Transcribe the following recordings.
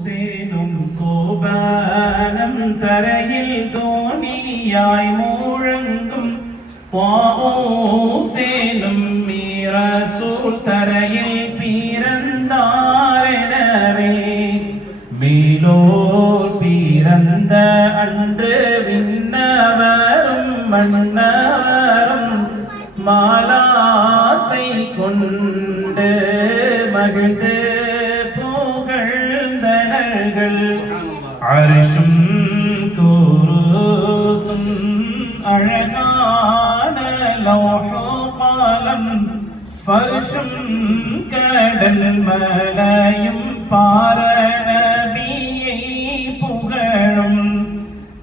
சேனும் சோபானம் தரையில் தோணியாய் முழங்கும் சேனும் மீரசூல் தரையில் பிறந்தாரெனவே மேலோர் பிறந்த அன்று விண்ணவரும் மன்னவரும் மாலாசை கொண்டு மகிழ்ந்து புகழ்ந்தனர்கள் அரிசும் குருசும் அழகான லௌஹு கலம் ஃபர்ஷும் கடல் மலையும் பாரநபியை புகழும்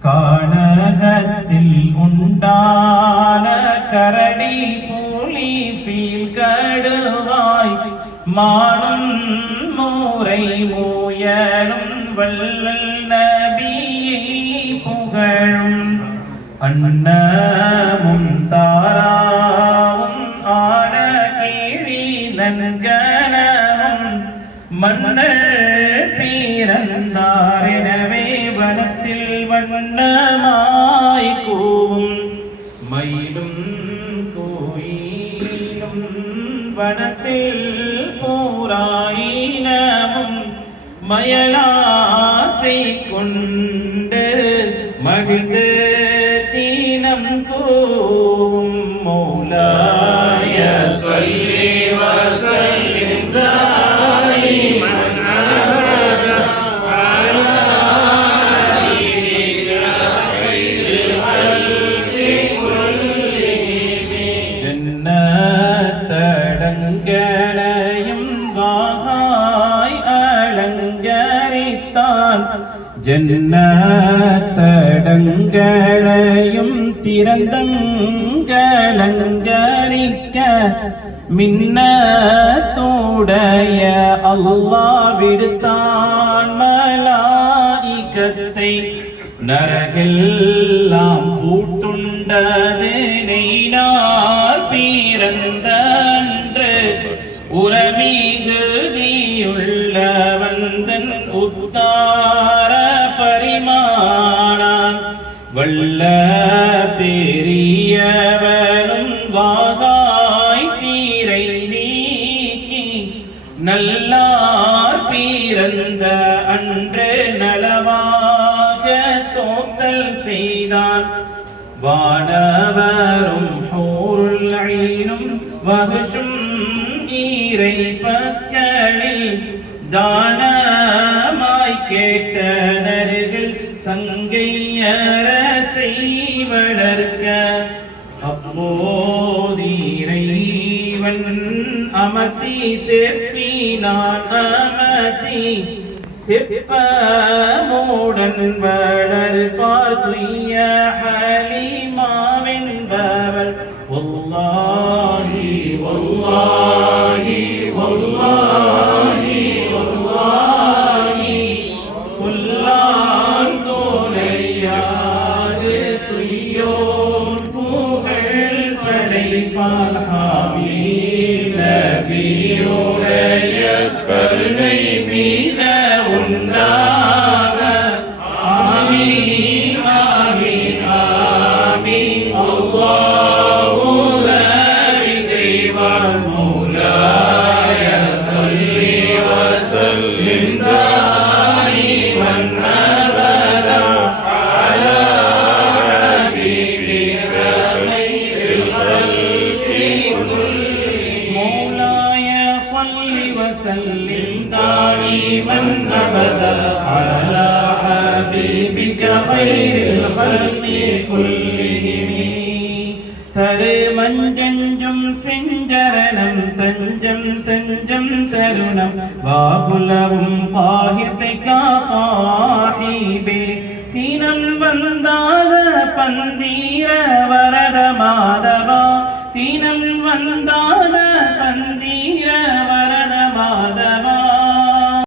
கானகத்தில் உண்டான கரடி புலி ஃபீல் கடுவாய் மானும் மூரை முயலும் வள்ளல் நபியை புகழும் அன்னமும் தாராவும் ஆட கீழி நன்கனமும் மன்னர் பிறந்தாரெனவே வனத்தில் வண்ணமாய் கூவும் மயிலும் கோயிலும் வனத்தில் போராயினமும் மயலாசை கொண்டு மகிழ்ந்து தீனம் கூவும் மௌலாய ஸல்லி வஸல்லிம் தாயிமன் அபதா அலா ஹபீபிக கைரில் ஹல்கி குல்லிஹிம் ஜன்னத்தடங்களையும் வாகாய் அலங்கரித்தான் ஜன்னத்தடங்களையும் திறந்தங்களங்கரிக்க மின்னத்துடைய அல்லாஹ் விடுத்தான் மலாயிகத்தை நரகெல்லாம் பூட்டுண்டது நெய்னார் பிறந்த அன்று உரமிகுதியுள்ளவந்தன் உத்தார பரிமாணான் வல்ல பெரியவனும் வாகாய் தீரை நீக்கி நல்லார் பிறந்த அன்று நலவாக தோத்தல் செய்தான் வானவரும் ஹூருல் ஐனும் வஹ்ஷும் ஈரை பக்களில் தானமாய் கேட்டனர்கள் சங்கையர செய்வளர்க்க அப்போதீரைவன் அமர்த்தி செப்பினான் அமர்த்தி செப்பமூடன் வளர்ப்பார் துய்ய ஹலீமாவென்பவர் வல்லாஹி வல்லாஹி வல்லாஹி வல்லாஹி சொல்லான் தோலையாது துய்யோன் புகழ் படைப்பால் ஹபீப் நபியுடைய கருணை மிக உண்டாக ஆமீன் ஆமீன் ஆமீன் அல்லாஹு ரபி செய்வான் மௌலாய ஸல்லி வஸல்லிம் தாயிமன் அபதா அலா ஹபீபிக கைரில் ஹல்கி குல்லிஹிம் மௌலாய ஸல்லி வஸல்லிம் தாயிமன் அபதா அலா ஹபீபிக கைரில் ஹல்கி குல்லிஹிம் தருமஞ்செஞ்சும் செஞ்சரணம் தஞ்சம் தஞ்சம் தருணம் வாகுலவும் பாகித்தை காசாஹிபே தீனம் வந்தாத பந்தீர வரத மாதவா தீனம் வந்தாத